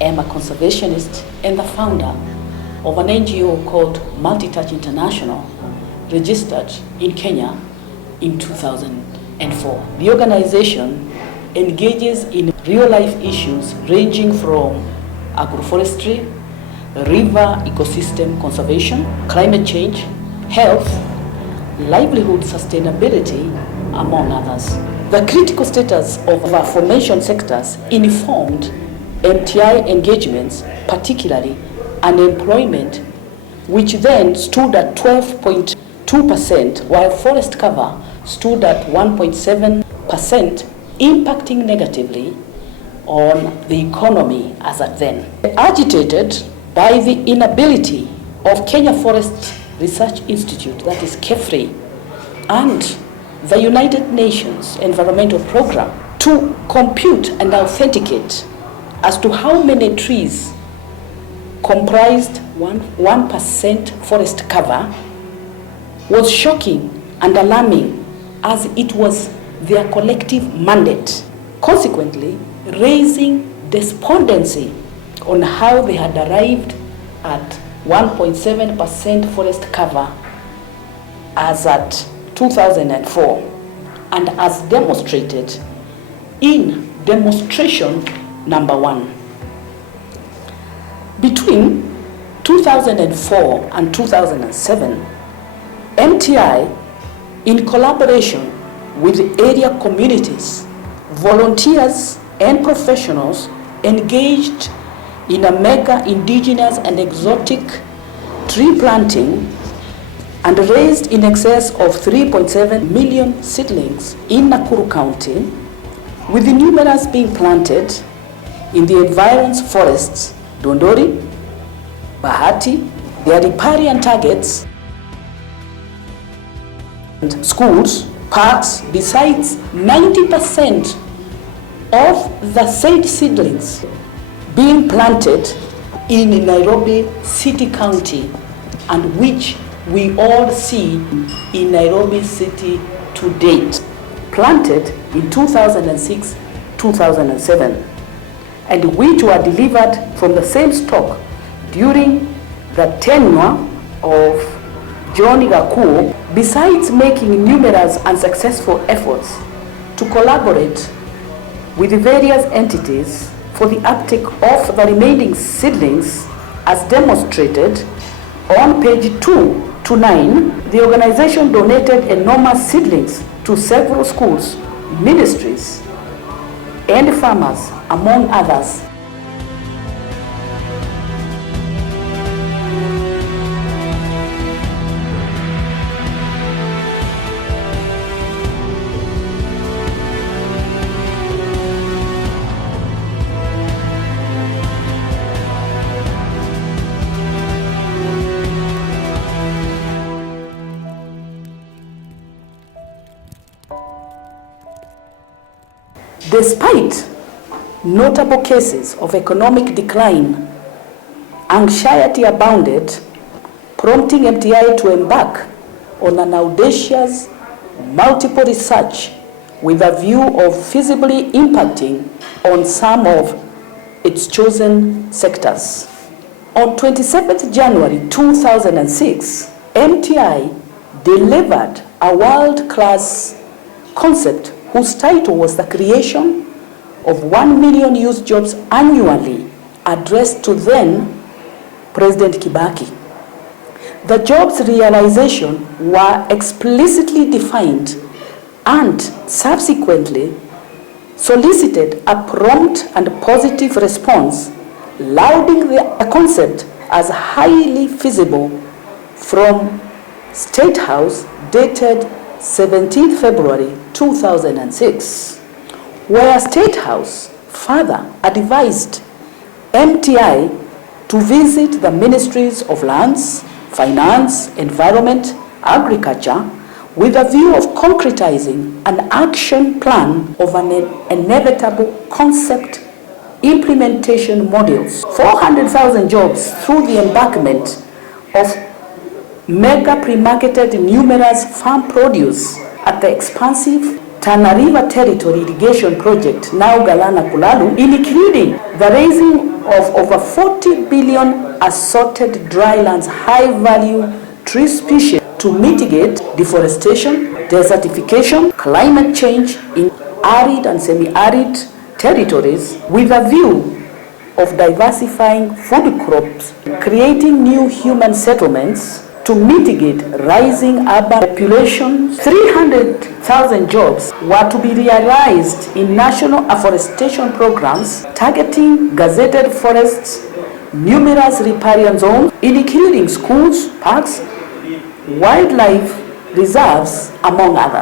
am a conservationist and the founder of an NGO called Mti International, registered in Kenya in 2004. The organization engages in real-life issues ranging from agroforestry, river ecosystem conservation, climate change, health, livelihood sustainability, among others. The critical status of the aforementioned sectors informed MTI engagements, particularly unemployment, which then stood at 12.2%, while forest cover stood at 1.7%, impacting negatively on the economy as at then. Agitated by the inability of Kenya Forest Research Institute, that is KEFRI, and the United Nations Environmental Program to compute and authenticate as to how many trees comprised 1% forest cover was shocking and alarming, as it was their collective mandate, consequently raising despondency on how they had arrived at 1.7% forest cover as at 2004, and as demonstrated in demonstration number 1. Between 2004 and 2007, MTI, in collaboration with area communities, volunteers and professionals, engaged in a mega indigenous and exotic tree planting and raised in excess of 3.7 million seedlings in Nakuru County, with the numerous being planted in the environs forests, Dondori, Bahati, their riparian targets, and schools, parks, besides 90% of the said seedlings being planted in Nairobi City County, and which we all see in Nairobi City to date, planted in 2006-2007, and which were delivered from the same stock during the tenure of John Gakuo, besides making numerous unsuccessful efforts to collaborate with the various entities for the uptake of the remaining seedlings, as demonstrated on page 2 to 9. The organization donated enormous seedlings to several schools, ministries, and farmers, among others. Despite notable cases of economic decline, anxiety abounded, prompting MTI to embark on an audacious multiple research with a view of feasibly impacting on some of its chosen sectors. On 27th January 2006, MTI delivered a world-class concept whose title was the creation of 1 million youth jobs annually, addressed to then President Kibaki. The jobs realization were explicitly defined and subsequently solicited a prompt and positive response, lauding the concept as highly feasible from State House, dated 17th February 2006, where State House further advised MTI to visit the Ministries of Lands, Finance, Environment, Agriculture, with a view of concretizing an action plan of an inevitable concept implementation modules. 400,000 jobs through the embarkment of mega pre-marketed numerous farm produce at the expansive Tana River Territory Irrigation Project, now Galana Kulalu, including the raising of over 40 billion assorted drylands high-value tree species to mitigate deforestation, desertification, climate change in arid and semi-arid territories with a view of diversifying food crops, creating new human settlements to mitigate rising urban populations. 300,000 jobs were to be realized in national afforestation programs targeting gazetted forests, numerous riparian zones, including schools, parks, wildlife reserves, among others.